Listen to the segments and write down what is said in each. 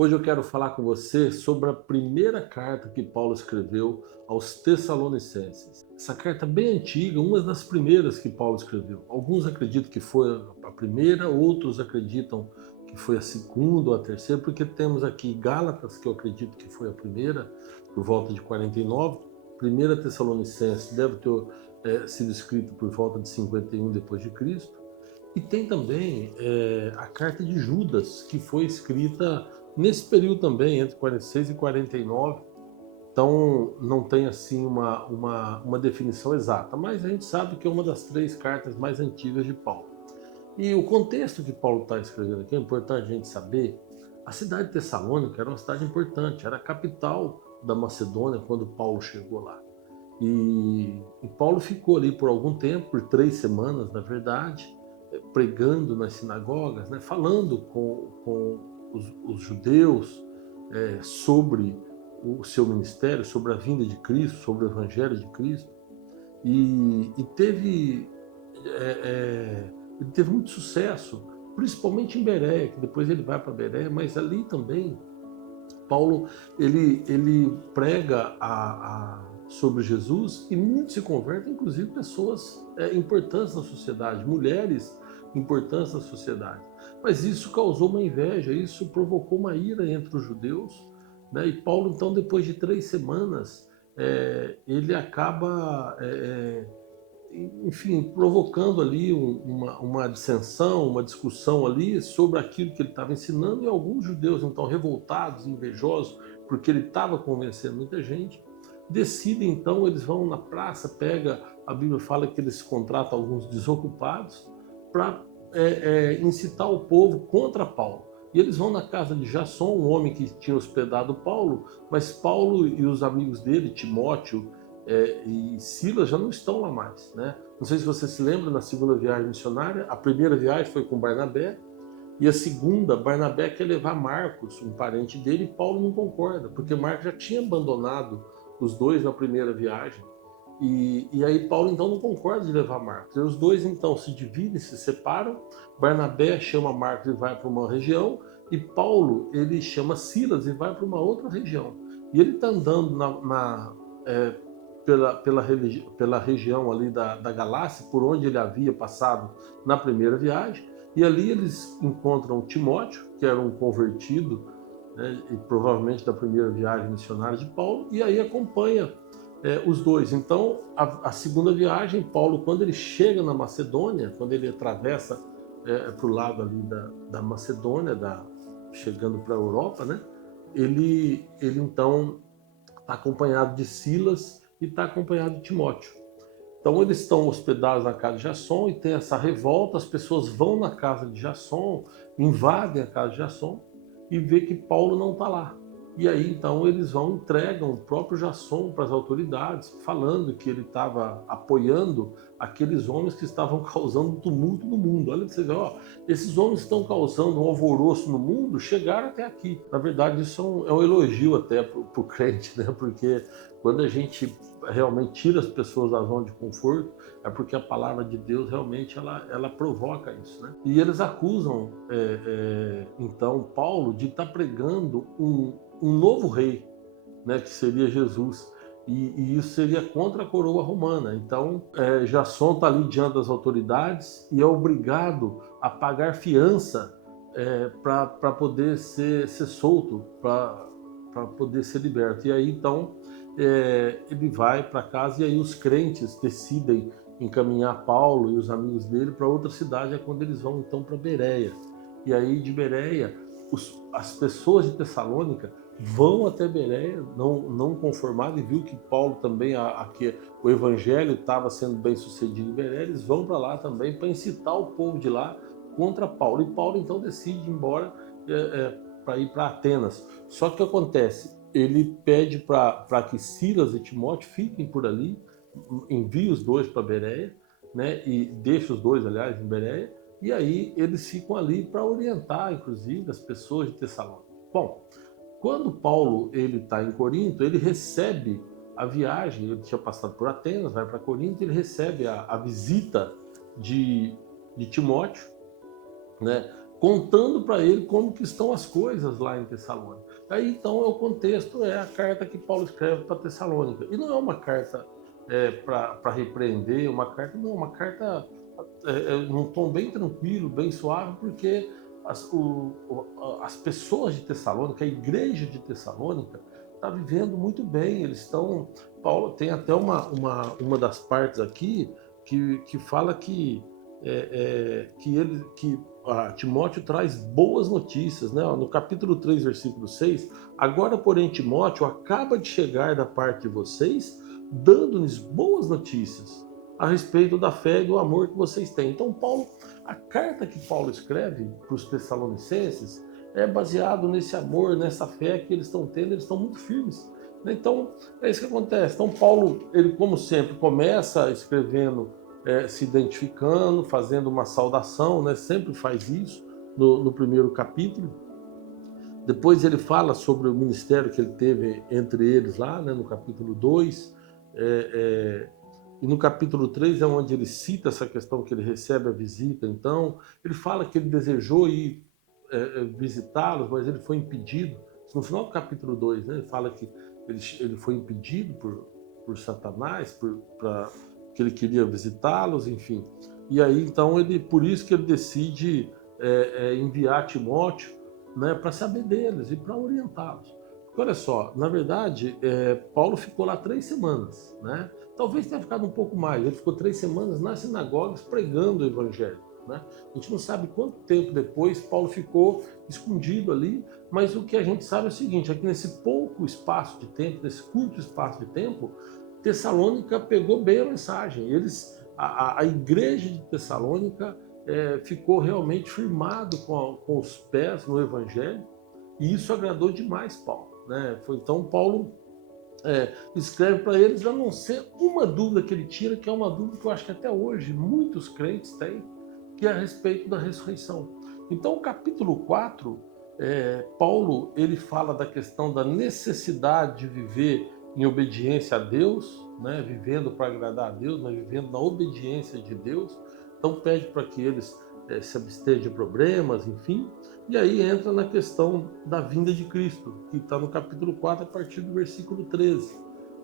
Hoje eu quero falar com você sobre a primeira carta que Paulo escreveu aos Tessalonicenses. Essa carta é bem antiga, uma das primeiras que Paulo escreveu. Alguns acreditam que foi a primeira, outros acreditam que foi a segunda ou a terceira, porque temos aqui Gálatas, que eu acredito que foi a primeira, por volta de 49. Primeira Tessalonicenses deve ter sido escrita por volta de 51 depois de Cristo. E tem também a carta de Judas, que foi escrita nesse período também, entre 46 e 49. Então não tem assim uma definição exata, mas a gente sabe que é uma das três cartas mais antigas de Paulo. E o contexto que Paulo está escrevendo aqui é importante a gente saber. A cidade de Tessalônica era uma cidade importante, era a capital da Macedônia quando Paulo chegou lá. E Paulo ficou ali por algum tempo, por 3 semanas, na verdade, pregando nas sinagogas, né, falando com os judeus sobre o seu ministério, sobre a vinda de Cristo, sobre o Evangelho de Cristo. E ele teve muito sucesso, principalmente em Bereia, que depois ele vai para Bereia, mas ali também Paulo ele prega sobre Jesus e muitos se convertem, inclusive pessoas importantes na sociedade, mulheres importantes na sociedade. Mas isso causou uma inveja, isso provocou uma ira entre os judeus, né? E Paulo, então, depois de 3 semanas, ele acaba enfim, provocando ali uma dissensão, uma discussão ali sobre aquilo que ele estava ensinando, e alguns judeus, então, revoltados, invejosos, porque ele estava convencendo muita gente, decidem, então, eles vão na praça, a Bíblia fala que eles contratam alguns desocupados para incitar o povo contra Paulo. E eles vão na casa de Jasson, um homem que tinha hospedado Paulo, mas Paulo e os amigos dele, Timóteo, e Silas, já não estão lá mais, né? Não sei se você se lembra, na segunda viagem missionária, a primeira viagem foi com Barnabé, e a segunda, Barnabé quer levar Marcos, um parente dele, e Paulo não concorda, porque Marcos já tinha abandonado os dois na primeira viagem. E aí Paulo então não concorda de levar Marcos. E os dois então se dividem, se separam. Barnabé chama Marcos e vai para uma região, e Paulo ele chama Silas e vai para uma outra região. E ele está andando é, pela região ali da Galácia, por onde ele havia passado na primeira viagem, e ali eles encontram Timóteo, que era um convertido, né, e provavelmente da primeira viagem missionária de Paulo, e aí acompanha os dois. Então, a segunda viagem, Paulo, quando ele chega na Macedônia, quando ele atravessa para o lado ali da Macedônia, chegando para a Europa, né, ele então está acompanhado de Silas e está acompanhado de Timóteo. Então eles estão hospedados na casa de Jasson e tem essa revolta, as pessoas vão na casa de Jasson, invadem a casa de Jasson e vê que Paulo não está lá. E aí então eles vão, entregam o próprio Jasson para as autoridades, falando que ele estava apoiando aqueles homens que estavam causando tumulto no mundo. Olha para você ver, ó, esses homens que estão causando um alvoroço no mundo chegaram até aqui. Na verdade, isso é um elogio até para o crente, né? Porque quando a gente realmente tira as pessoas da zona de conforto, é porque a palavra de Deus realmente ela provoca isso, né? E eles acusam então Paulo de estar pregando um novo rei, né, que seria Jesus, e isso seria contra a coroa romana. Então Jasson está ali diante das autoridades e é obrigado a pagar fiança para poder ser solto, para poder ser liberto. E aí então ele vai para casa, e aí os crentes decidem encaminhar Paulo e os amigos dele para outra cidade, é quando eles vão então para Bereia. E aí de Bereia, as pessoas de Tessalônica vão até Bereia, não conformado, e viu que Paulo também, que o evangelho estava sendo bem sucedido em Bereia, eles vão para lá também para incitar o povo de lá contra Paulo. E Paulo então decide ir embora para ir para Atenas. Só que o que acontece? Ele pede para que Silas e Timóteo fiquem por ali, envia os dois para Bereia, né, e deixa os dois, aliás, em Bereia, e aí eles ficam ali para orientar, inclusive, as pessoas de Tessalônica. Bom, quando Paulo ele está em Corinto, ele recebe a viagem, ele tinha passado por Atenas, vai para Corinto, ele recebe a visita de Timóteo, né, contando para ele como que estão as coisas lá em Tessalônica. Aí então o contexto é a carta que Paulo escreve para Tessalônica. E não é uma carta para repreender, uma carta num tom bem tranquilo, bem suave, porque as pessoas de Tessalônica, a igreja de Tessalônica, está vivendo muito bem. Eles estão. Paulo tem até uma das partes aqui que fala que Timóteo traz boas notícias, né? No capítulo 3, versículo 6, agora, porém, Timóteo acaba de chegar da parte de vocês, dando-lhes boas notícias a respeito da fé e do amor que vocês têm. Então, a carta que Paulo escreve para os Tessalonicenses é baseado nesse amor, nessa fé que eles estão tendo, eles estão muito firmes. Então, é isso que acontece. Então, Paulo, ele, como sempre, começa escrevendo, se identificando, fazendo uma saudação, né? Sempre faz isso no primeiro capítulo. Depois ele fala sobre o ministério que ele teve entre eles lá, né? No capítulo 2. E no capítulo 3 é onde ele cita essa questão que ele recebe a visita. Então, ele fala que ele desejou ir visitá-los, mas ele foi impedido. No final do capítulo 2, né, ele fala que ele foi impedido por Satanás, que ele queria visitá-los, enfim. E aí, então, por isso que ele decide enviar Timóteo, né, para saber deles e para orientá-los. Porque, olha só, na verdade, Paulo ficou lá 3 semanas, né? Talvez tenha ficado um pouco mais. Ele ficou 3 semanas nas sinagogas pregando o evangelho, né? A gente não sabe quanto tempo depois Paulo ficou escondido ali, mas o que a gente sabe é o seguinte, é que nesse pouco espaço de tempo, nesse curto espaço de tempo, Tessalônica pegou bem a mensagem. A igreja de Tessalônica ficou realmente firmado com os pés no evangelho, e isso agradou demais Paulo, né? Então Paulo escreve para eles, a não ser uma dúvida que ele tira, que é uma dúvida que eu acho que até hoje muitos crentes têm, que é a respeito da ressurreição. Então, o capítulo 4, Paulo ele fala da questão da necessidade de viver em obediência a Deus, né? Vivendo para agradar a Deus, mas vivendo na obediência de Deus. Então, pede para que eles se abstenham de problemas, enfim. E aí entra na questão da vinda de Cristo, que está no capítulo 4, a partir do versículo 13.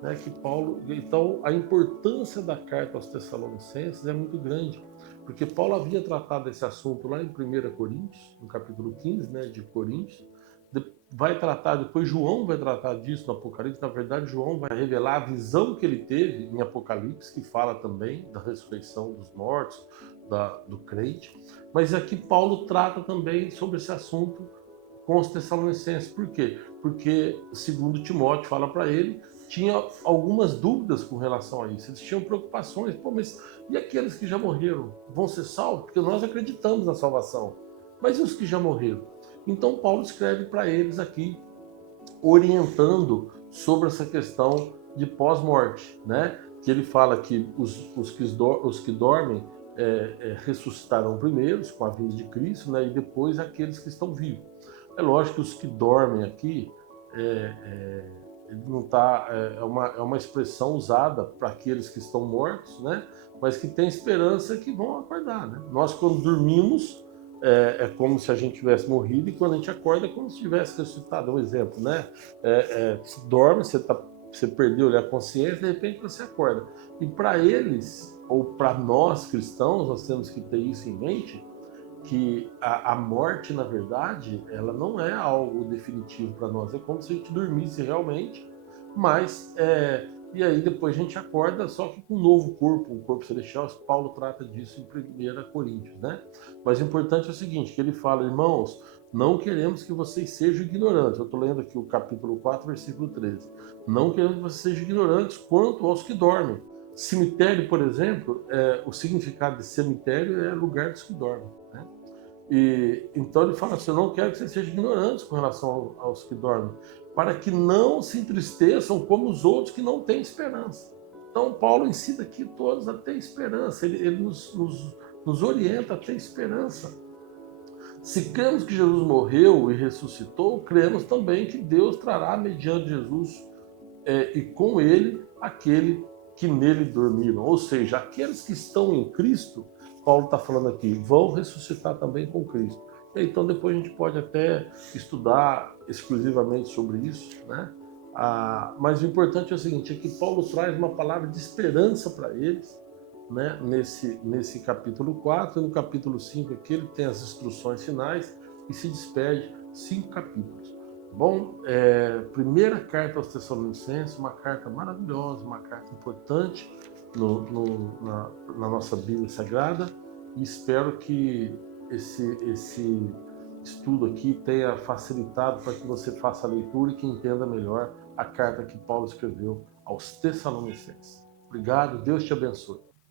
Né, que Paulo, então, a importância da carta aos Tessalonicenses é muito grande, porque Paulo havia tratado esse assunto lá em 1 Coríntios, no capítulo 15, né, de Coríntios. Vai tratar, depois João vai tratar disso no Apocalipse. Na verdade, João vai revelar a visão que ele teve em Apocalipse, que fala também da ressurreição dos mortos, do crente. Mas aqui Paulo trata também sobre esse assunto com os Tessalonicenses. Por quê? Porque, segundo Timóteo fala para ele, tinha algumas dúvidas com relação a isso. Eles tinham preocupações. Pô, mas e aqueles que já morreram vão ser salvos? Porque nós acreditamos na salvação. Mas e os que já morreram? Então Paulo escreve para eles aqui, orientando sobre essa questão de pós-morte, né? Que ele fala que os que dormem ressuscitarão primeiro, com a vinda de Cristo, né? E depois aqueles que estão vivos. É lógico que os que dormem aqui não tá, é uma expressão usada para aqueles que estão mortos, né? Mas que tem esperança que vão acordar, né? Nós, quando dormimos, é como se a gente tivesse morrido, e quando a gente acorda é como se tivesse ressuscitado. Um exemplo, né? Você dorme, você perdeu a consciência, de repente você acorda. E para eles, ou para nós cristãos, nós temos que ter isso em mente, que a morte, na verdade, ela não é algo definitivo para nós. É como se a gente dormisse realmente, mas e aí depois a gente acorda, só que com um novo corpo, um corpo celestial. Paulo trata disso em 1 Coríntios, né? Mas o importante é o seguinte, que ele fala, irmãos, não queremos que vocês sejam ignorantes. Eu estou lendo aqui o capítulo 4, versículo 13. Não queremos que vocês sejam ignorantes quanto aos que dormem. Cemitério, por exemplo, o significado de cemitério é lugar dos que dormem, né? E então ele fala assim, eu não quero que vocês sejam ignorantes com relação aos que dormem, para que não se entristeçam como os outros que não têm esperança. Então Paulo ensina aqui todos a ter esperança, ele nos orienta a ter esperança. Se cremos que Jesus morreu e ressuscitou, cremos também que Deus trará mediante Jesus e com ele aquele que nele dormiram. Ou seja, aqueles que estão em Cristo, Paulo está falando aqui, vão ressuscitar também com Cristo. Então depois a gente pode até estudar exclusivamente sobre isso, né? Mas o importante é o seguinte, é que Paulo traz uma palavra de esperança para eles, né? Nesse capítulo 4, e no capítulo 5 aqui ele tem as instruções finais e se despede, 5 capítulos. Bom, primeira carta aos Tessalonicenses, uma carta maravilhosa, uma carta importante na nossa Bíblia Sagrada, e espero que esse estudo aqui tenha facilitado para que você faça a leitura e que entenda melhor a carta que Paulo escreveu aos Tessalonicenses. Obrigado, Deus te abençoe.